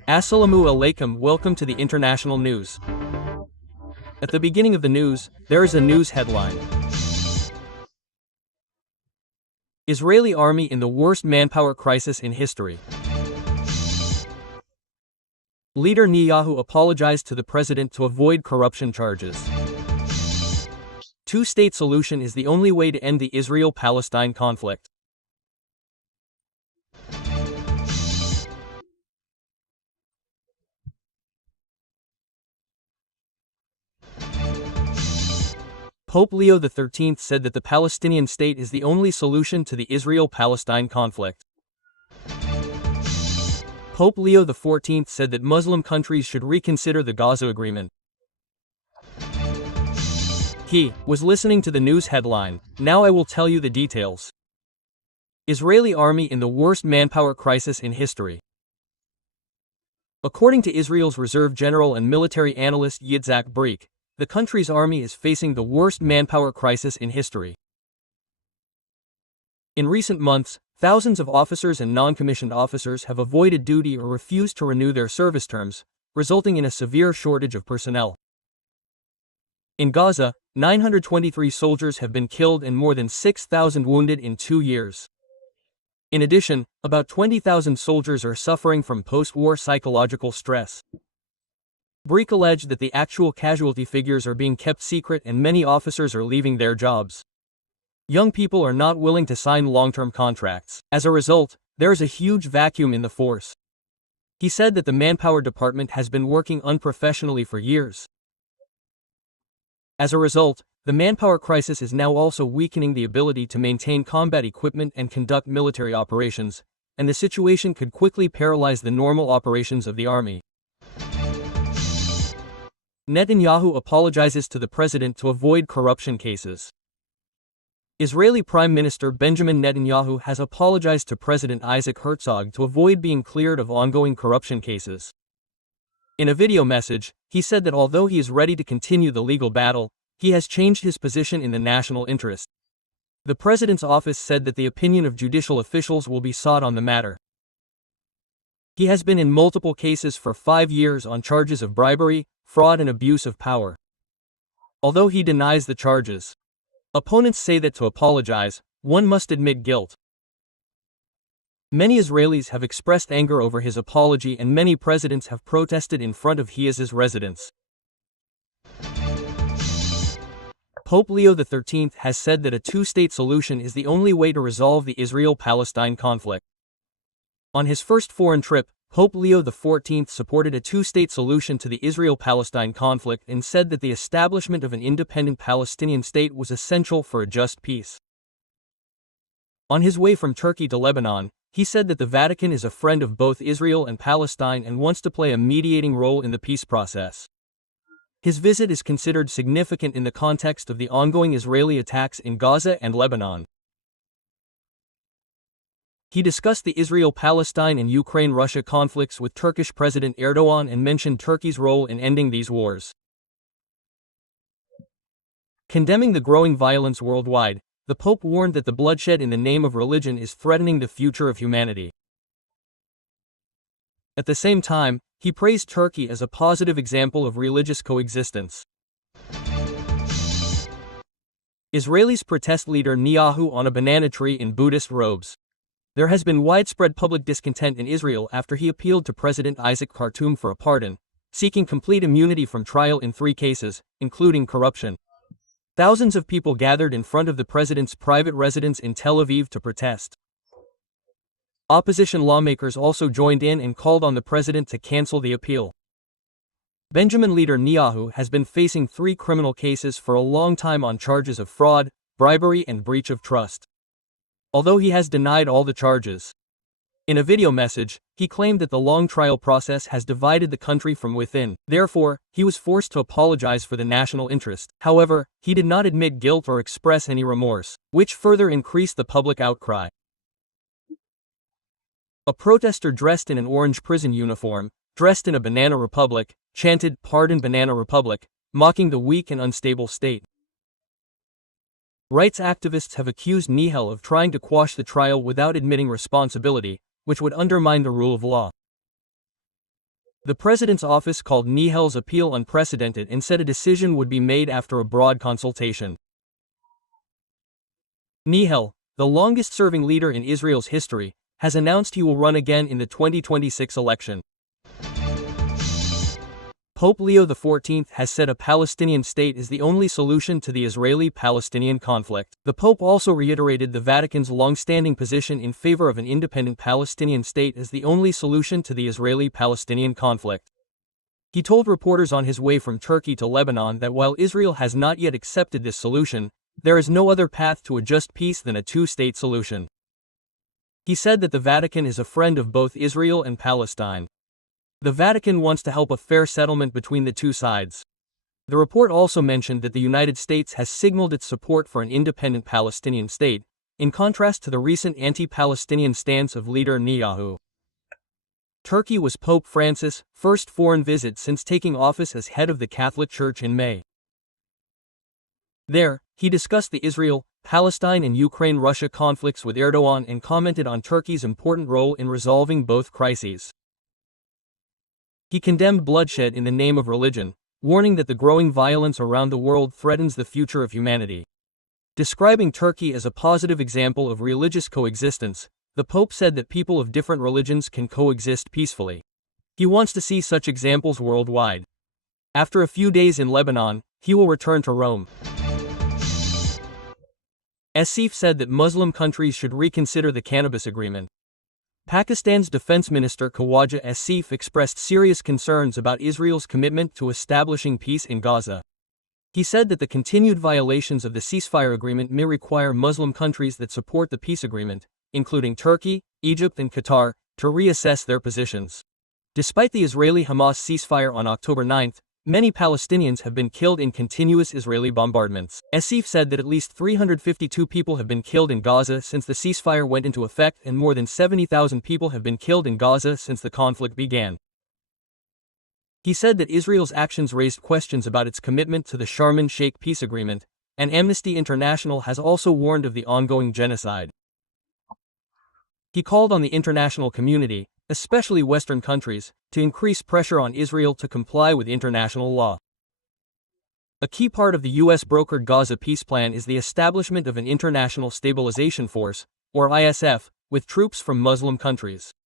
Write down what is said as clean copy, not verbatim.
Assalamu alaikum, welcome to the international news. At the beginning of the news, there is a news headline. Israeli army in the worst manpower crisis in history. Leader Netanyahu apologized to the president to avoid corruption charges. Two-state solution is the only way to end the Israel-Palestine conflict. Pope Leo XIII said that the Palestinian state is the only solution to the Israel-Palestine conflict. Pope Leo XIV said that Muslim countries should reconsider the Gaza agreement. He was listening to the news headline. Now I will tell you the details. Israeli army in the worst manpower crisis in history. According to Israel's reserve general and military analyst Yitzhak Breik, the country's army is facing the worst manpower crisis in history. In recent months, thousands of officers and non-commissioned officers have avoided duty or refused to renew their service terms, resulting in a severe shortage of personnel. In Gaza, 923 soldiers have been killed and more than 6,000 wounded in 2 years. In addition, about 20,000 soldiers are suffering from post-war psychological stress. Breik alleged that the actual casualty figures are being kept secret and many officers are leaving their jobs. Young people are not willing to sign long-term contracts. As a result, there is a huge vacuum in the force. He said that the manpower department has been working unprofessionally for years. As a result, the manpower crisis is now also weakening the ability to maintain combat equipment and conduct military operations, and the situation could quickly paralyze the normal operations of the army. Netanyahu apologizes to the president to avoid corruption cases. Israeli Prime Minister Benjamin Netanyahu has apologized to President Isaac Herzog to avoid being cleared of ongoing corruption cases. In a video message, he said that although he is ready to continue the legal battle, he has changed his position in the national interest. The president's office said that the opinion of judicial officials will be sought on the matter. He has been in multiple cases for 5 years on charges of bribery, fraud and abuse of power. Although he denies the charges, opponents say that to apologize, one must admit guilt. Many Israelis have expressed anger over his apology and many presidents have protested in front of his residence. Pope Leo XIII has said that a two-state solution is the only way to resolve the Israel-Palestine conflict. On his first foreign trip, Pope Leo XIV supported a two-state solution to the Israel-Palestine conflict and said that the establishment of an independent Palestinian state was essential for a just peace. On his way from Turkey to Lebanon, he said that the Vatican is a friend of both Israel and Palestine and wants to play a mediating role in the peace process. His visit is considered significant in the context of the ongoing Israeli attacks in Gaza and Lebanon. He discussed the Israel-Palestine and Ukraine-Russia conflicts with Turkish President Erdogan and mentioned Turkey's role in ending these wars. Condemning the growing violence worldwide, the Pope warned that the bloodshed in the name of religion is threatening the future of humanity. At the same time, he praised Turkey as a positive example of religious coexistence. Israelis protest leader Netanyahu on a banana tree in Buddhist robes. There has been widespread public discontent in Israel after he appealed to President Isaac Herzog for a pardon, seeking complete immunity from trial in 3 cases, including corruption. Thousands of people gathered in front of the president's private residence in Tel Aviv to protest. Opposition lawmakers also joined in and called on the president to cancel the appeal. Benjamin leader Netanyahu has been facing 3 criminal cases for a long time on charges of fraud, bribery and breach of trust. Although he has denied all the charges. In a video message, he claimed that the long trial process has divided the country from within. Therefore, he was forced to apologize for the national interest. However, he did not admit guilt or express any remorse, which further increased the public outcry. A protester dressed in an orange prison uniform, dressed in a banana republic, chanted "Pardon Banana Republic," mocking the weak and unstable state. Rights activists have accused Netanyahu of trying to quash the trial without admitting responsibility, which would undermine the rule of law. The president's office called Nihel's appeal unprecedented and said a decision would be made after a broad consultation. Nihel, the longest-serving leader in Israel's history, has announced he will run again in the 2026 election. Pope Leo XIV has said a Palestinian state is the only solution to the Israeli-Palestinian conflict. The Pope also reiterated the Vatican's long-standing position in favor of an independent Palestinian state as the only solution to the Israeli-Palestinian conflict. He told reporters on his way from Turkey to Lebanon that while Israel has not yet accepted this solution, there is no other path to a just peace than a two-state solution. He said that the Vatican is a friend of both Israel and Palestine. The Vatican wants to help a fair settlement between the two sides. The report also mentioned that the United States has signaled its support for an independent Palestinian state, in contrast to the recent anti-Palestinian stance of leader Netanyahu. Turkey was Pope Francis' first foreign visit since taking office as head of the Catholic Church in May. There, he discussed the Israel, Palestine and Ukraine-Russia conflicts with Erdogan and commented on Turkey's important role in resolving both crises. He condemned bloodshed in the name of religion, warning that the growing violence around the world threatens the future of humanity. Describing Turkey as a positive example of religious coexistence, the Pope said that people of different religions can coexist peacefully. He wants to see such examples worldwide. After a few days in Lebanon, he will return to Rome. Asif said that Muslim countries should reconsider the cannabis agreement. Pakistan's Defense Minister Khawaja Asif expressed serious concerns about Israel's commitment to establishing peace in Gaza. He said that the continued violations of the ceasefire agreement may require Muslim countries that support the peace agreement, including Turkey, Egypt and Qatar, to reassess their positions. Despite the Israeli-Hamas ceasefire on October 9, many Palestinians have been killed in continuous Israeli bombardments. Asif said that at least 352 people have been killed in Gaza since the ceasefire went into effect and more than 70,000 people have been killed in Gaza since the conflict began. He said that Israel's actions raised questions about its commitment to the Sharm el-Sheikh peace agreement, and Amnesty International has also warned of the ongoing genocide. He called on the international community, especially Western countries, to increase pressure on Israel to comply with international law. A key part of the U.S.-brokered Gaza peace plan is the establishment of an International Stabilization Force, or ISF, with troops from Muslim countries.